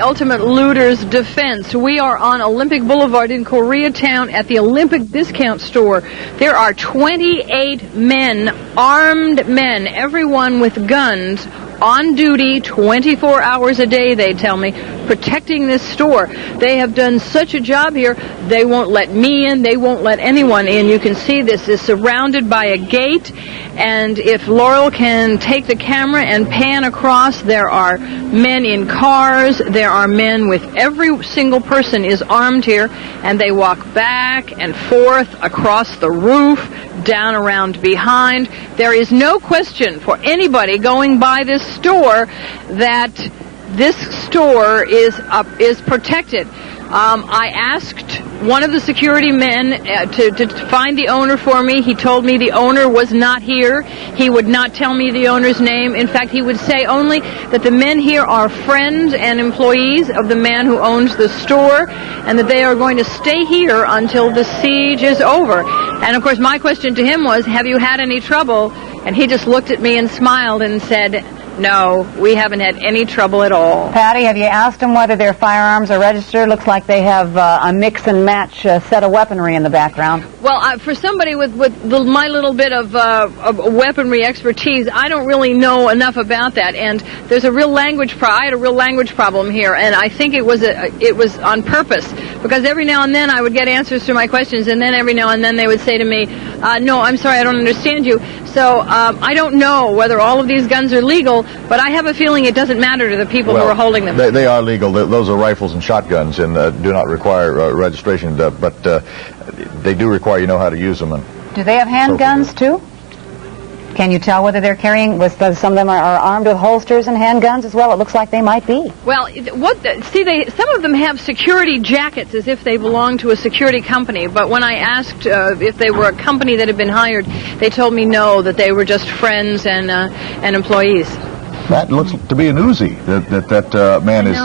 Ultimate Looters Defense. We are on Olympic Boulevard in Koreatown at the Olympic Discount Store. There are 28 men, armed men, everyone with guns, on duty 24 hours a day, they tell me, protecting this store. They have done such a job here, they won't let me in, they won't let anyone in. You can see this is surrounded by a gate, and if Laurel can take the camera and pan across, there are men in cars, there are men with every single person is armed here, and they walk back and forth across the roof, down around behind. There is no question for anybody going by this store that this store is protected. I asked one of the security men to find the owner for me. He told me the owner was not here. He would not tell me the owner's name. In fact, he would say only that the men here are friends and employees of the man who owns the store, and that they are going to stay here until the siege is over. And of course, my question to him was, have you had any trouble? And he just looked at me and smiled and said, no, we haven't had any trouble at all. Patty, have you asked them whether their firearms are registered? Looks like they have a mix and match set of weaponry in the background. Well, for somebody with my little bit of weaponry expertise, I don't really know enough about that. And there's a real language I had a real language problem here, and I think it was on purpose, because every now and then I would get answers to my questions, and then every now and then they would say to me, no, I'm sorry, I don't understand you. So I don't know whether all of these guns are legal, but I have a feeling it doesn't matter to the people who are holding them. They are legal. Those are rifles and shotguns, and do not require registration, but they do require you know how to use them. And do they have handguns too? Can you tell whether they're carrying, some of them are armed with holsters and handguns as well? It looks like they might be. Well, some of them have security jackets as if they belong to a security company, but when I asked if they were a company that had been hired, they told me no, that they were just friends and employees. That looks to be an Uzi that man is...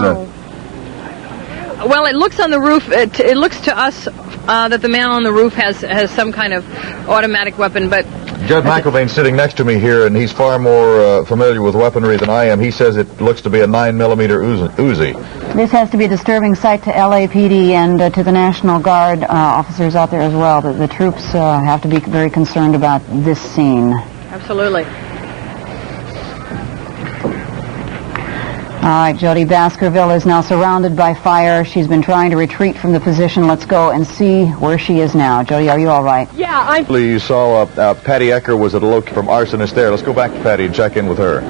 Well, it looks on the roof, it looks to us that the man on the roof has some kind of automatic weapon, but... Judge McIlvaine's sitting next to me here, and he's far more familiar with weaponry than I am. He says it looks to be a 9mm Uzi. This has to be a disturbing sight to LAPD and to the National Guard officers out there as well. The troops have to be very concerned about this scene. Absolutely. All right, Jody, Baskerville is now surrounded by fire. She's been trying to retreat from the position. Let's go and see where she is now. Jody, are you all right? Yeah, You saw Patty Ecker was at a location from arsonist there. Let's go back to Patty and check in with her.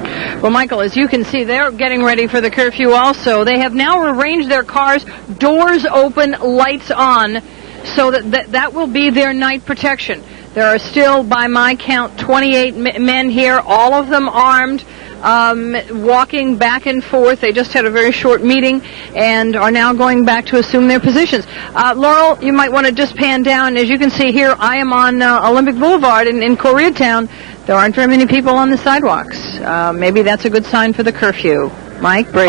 Well, Michael, as you can see, they're getting ready for the curfew also. They have now arranged their cars, doors open, lights on, so that will be their night protection. There are still, by my count, 28 men here, all of them armed, walking back and forth. They just had a very short meeting and are now going back to assume their positions. Laurel, you might want to just pan down. As you can see here, I am on Olympic Boulevard in Koreatown. There aren't very many people on the sidewalks. Maybe that's a good sign for the curfew. Mike, Brady.